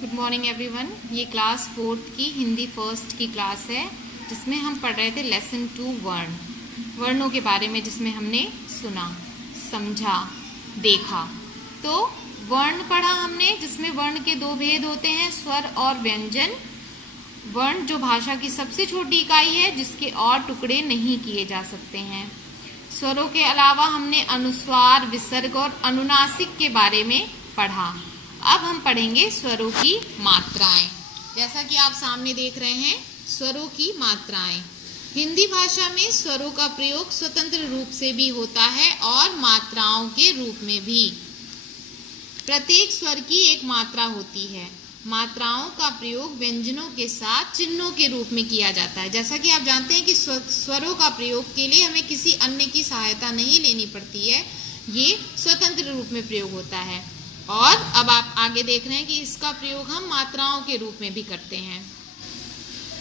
Good morning everyone. ये class 4th की Hindi first की क्लास है, जिसमें हम पढ़ रहे थे लेसन 2 वर्णों के बारे में, जिसमें हमने सुना, समझा, देखा। तो वर्ण पढ़ा हमने, जिसमें वर्ण के दो भेद होते हैं, स्वर और व्यंजन। वर्ण जो भाषा की सबसे छोटी इकाई है, जिसके और टुकड़े नहीं किए जा सकते हैं। स्वरों के अलावा हमने अनुस्वार, विसर्ग और अनुनासिक के बारे में पढ़ा। अब हम पढ़ेंगे स्वरों की मात्राएं। जैसा कि आप सामने देख रहे हैं, स्वरों की मात्राएं। हिंदी भाषा में स्वरों का प्रयोग स्वतंत्र रूप से भी होता है और मात्राओं के रूप में भी। प्रत्येक स्वर की एक मात्रा होती है। मात्राओं का प्रयोग व्यंजनों के साथ चिन्हों के रूप में किया जाता है। जैसा कि आप जानते हैं कि स्वरों का प्रयोग के लिए हमें किसी अन्य की सहायता नहीं लेनी पड़ती है, ये स्वतंत्र रूप में प्रयोग होता है। और अब आप आगे देख रहे हैं कि इसका प्रयोग हम मात्राओं के रूप में भी करते हैं।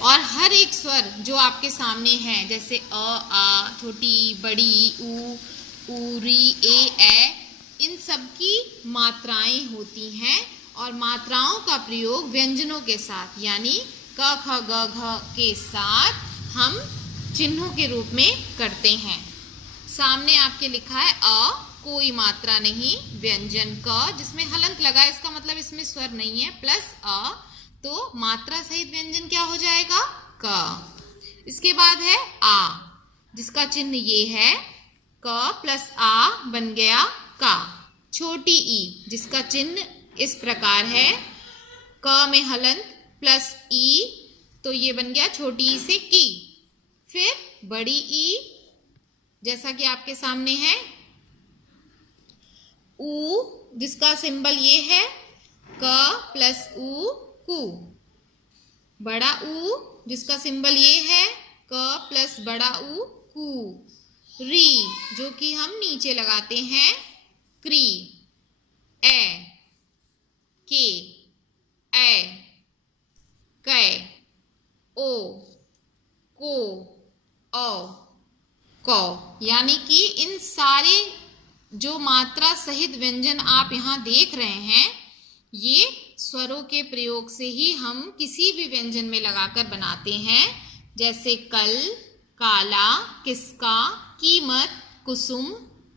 और हर एक स्वर जो आपके सामने है, जैसे अ, आ, छोटी, बड़ी, ऊ, री, ए, इन सब की मात्राएं होती हैं। और मात्राओं का प्रयोग व्यंजनों के साथ, यानी क, ख, ग, घ के साथ हम चिन्हों के रूप में करते हैं। सामने आपके लिखा है अ, कोई मात्रा नहीं, व्यंजन क, जिसमें हलंत लगा है, इसका मतलब इसमें स्वर नहीं है, प्लस अ, तो मात्रा सहित व्यंजन क्या हो जाएगा? क। इसके बाद है आ, जिसका चिन्ह ये है, क प्लस आ बन गया का। छोटी ई, जिसका चिन्ह इस प्रकार है, क में हलंत प्लस ई, तो ये बन गया छोटी ई से की। फिर बड़ी ई, जैसा कि आपके सामने है, ऊ, जिसका सिंबल ये है, क प्लस ऊ, कु। बड़ा ऊ, जिसका सिंबल ये है, क प्लस बड़ा ऊ, कु। री, जो कि हम नीचे लगाते हैं, क्री। ए, के, ए, कै, ओ, को, औ, कौ। यानी कि इन सारे जो मात्रा सहित व्यंजन आप यहाँ देख रहे हैं, ये स्वरों के प्रयोग से ही हम किसी भी व्यंजन में लगाकर बनाते हैं। जैसे कल, काला, किसका, कीमत, कुसुम,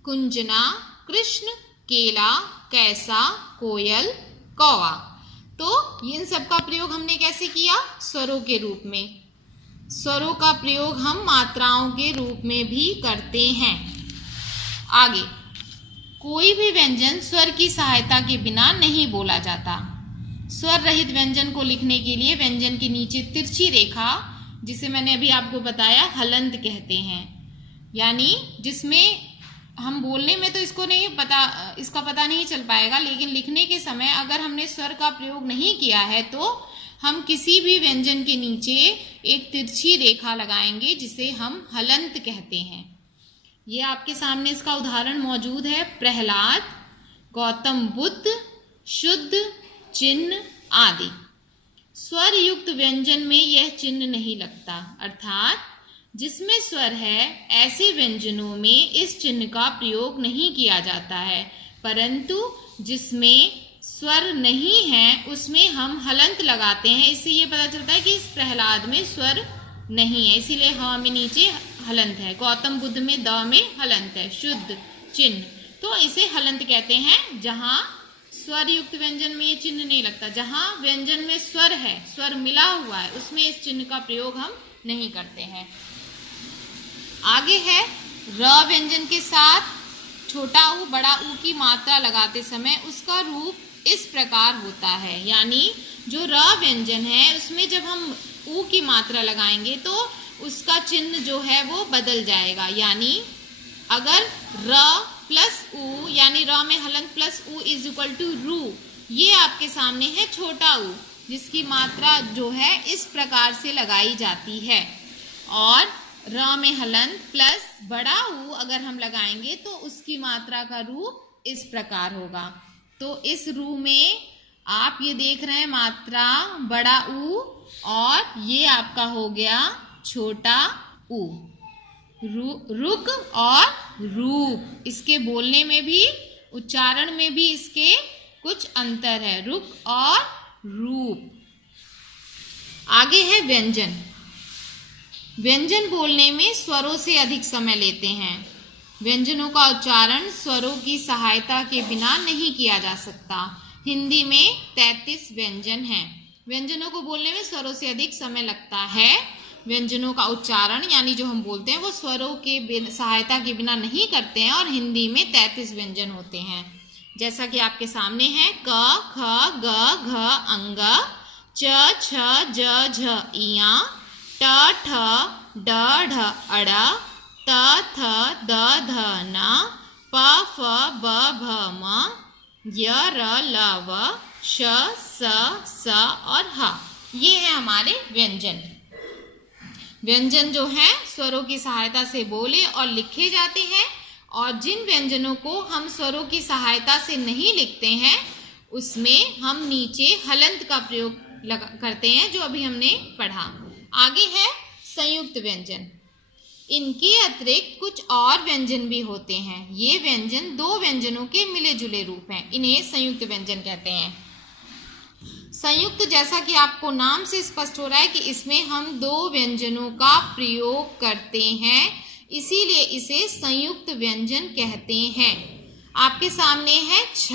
कुंजना, कृष्ण, केला, कैसा, कोयल, कौवा। तो इन सब का प्रयोग हमने कैसे किया? स्वरों के रूप में। स्वरों का प्रयोग हम मात्राओं के रूप में भी करते हैं। आगे, कोई भी व्यंजन स्वर की सहायता के बिना नहीं बोला जाता। स्वर रहित व्यंजन को लिखने के लिए व्यंजन के नीचे तिरछी रेखा, जिसे मैंने अभी आपको बताया, हलंत कहते हैं। यानी जिसमें हम बोलने में तो इसका पता नहीं चल पाएगा, लेकिन लिखने के समय अगर हमने स्वर का प्रयोग नहीं किया है, तो हम किसी भी व्यंजन के नीचे एक तिरछी रेखा लगाएंगे, जिसे हम हलंत कहते हैं। ये आपके सामने इसका उदाहरण मौजूद है, प्रहलाद, गौतम बुद्ध, शुद्ध, चिन्ह आदि। स्वर युक्त व्यंजन में यह चिन्ह नहीं लगता, अर्थात जिसमें स्वर है, ऐसे व्यंजनों में इस चिन्ह का प्रयोग नहीं किया जाता है, परंतु जिसमें स्वर नहीं है, उसमें हम हलंत लगाते हैं। इससे ये पता चलता है कि इस प्रहलाद में स्वर नहीं है, इसीलिए ह में नीचे हलंत है। गौतम बुद्ध में द में हलंत है, शुद्ध, चिन्ह, तो इसे हलंत कहते हैं। जहां स्वर युक्त व्यंजन में ये चिन्ह नहीं लगता, जहां व्यंजन में स्वर है, स्वर मिला हुआ है, उसमें इस चिन्ह का प्रयोग हम नहीं करते हैं। आगे है, र व्यंजन के साथ छोटा ऊ, बड़ा ऊ की मात्रा लगाते समय उसका रूप इस प्रकार होता है। यानी जो र व्यंजन है, उसमें जब हम ऊ की मात्रा लगाएंगे तो उसका चिन्ह जो है वो बदल जाएगा। यानी अगर र प्लस ऊ, यानी र में हलंत प्लस ऊ इज इक्वल टू रू, ये आपके सामने है छोटा ऊ, जिसकी मात्रा जो है इस प्रकार से लगाई जाती है। और र में हलंत प्लस बड़ा ऊ अगर हम लगाएंगे तो उसकी मात्रा का रूप इस प्रकार होगा। तो इस रू में आप ये देख रहे हैं मात्रा बड़ा ऊ, और ये आपका हो गया छोटा ऊ। रुक और रूप, इसके बोलने में भी, उच्चारण में भी इसके कुछ अंतर है। रुक और रूप। आगे है व्यंजन। व्यंजन बोलने में स्वरों से अधिक समय लेते हैं। व्यंजनों का उच्चारण स्वरों की सहायता के बिना नहीं किया जा सकता। हिंदी में 33 व्यंजन हैं। व्यंजनों को बोलने में स्वरों से अधिक समय लगता है। व्यंजनों का उच्चारण यानी जो हम बोलते हैं वो स्वरों के सहायता के बिना नहीं करते हैं और हिंदी में 33 व्यंजन होते हैं। जैसा कि आपके सामने है क ख ग घ अंग, च छ ज झ इया, ट ठ ड ढ अड़, त थ द ध न, प फ ब भ म, य र ल व, श स स और ह। ये है हमारे व्यंजन। व्यंजन जो है स्वरों की सहायता से बोले और लिखे जाते हैं और जिन व्यंजनों को हम स्वरों की सहायता से नहीं लिखते हैं उसमें हम नीचे हलंत का प्रयोग करते हैं, जो अभी हमने पढ़ा। आगे है संयुक्त व्यंजन। इनके अतिरिक्त कुछ और व्यंजन भी होते हैं। ये व्यंजन दो व्यंजनों के मिले जुले रूप हैं, इन्हें संयुक्त व्यंजन कहते हैं। संयुक्त जैसा कि आपको नाम से स्पष्ट हो रहा है कि इसमें हम दो व्यंजनों का प्रयोग करते हैं, इसीलिए इसे संयुक्त व्यंजन कहते हैं। आपके सामने है छ,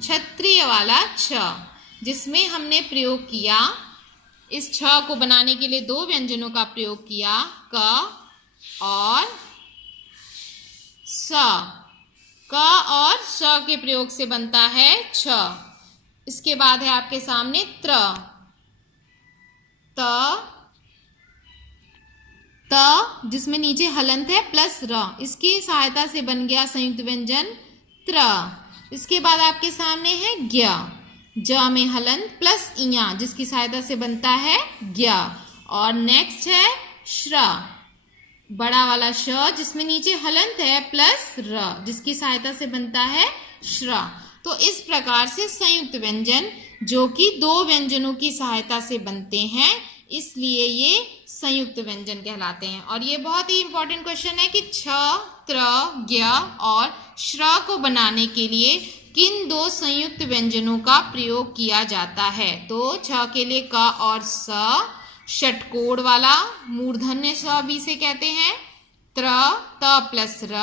क्षत्रिय वाला छ, जिसमें हमने प्रयोग किया, इस छ को बनाने के लिए दो व्यंजनों का प्रयोग किया, क और स। क और स के प्रयोग से बनता है छ। इसके बाद है आपके सामने त्र, त जिसमें नीचे हलंत है प्लस र, इसकी सहायता से बन गया संयुक्त व्यंजन त्र। इसके बाद आपके सामने है ज्ञ, ज में हलंत प्लस इया, जिसकी सहायता से बनता है ज्ञ। और नेक्स्ट है श्र, बड़ा वाला श जिसमें नीचे हलंत है प्लस र, जिसकी सहायता से बनता है श्र। तो इस प्रकार से संयुक्त व्यंजन जो कि दो व्यंजनों की सहायता से बनते हैं, इसलिए ये संयुक्त व्यंजन कहलाते हैं। और ये बहुत ही इंपॉर्टेंट क्वेश्चन है कि छ, त्र, ज्ञ और श्र को बनाने के लिए किन दो संयुक्त व्यंजनों का प्रयोग किया जाता है। तो छ के लिए क और स, षटकोण वाला मूर्धन्य स भी से कहते हैं, त्र त प्लस र,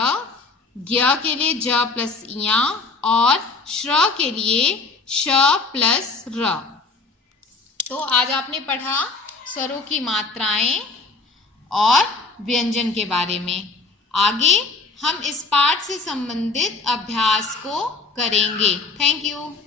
ज्ञ के लिए ज प्लस इया और श्र के लिए श प्लस र। तो आज आपने पढ़ा स्वरों की मात्राएं और व्यंजन के बारे में। आगे हम इस पाठ से संबंधित अभ्यास को करेंगे। Thank you.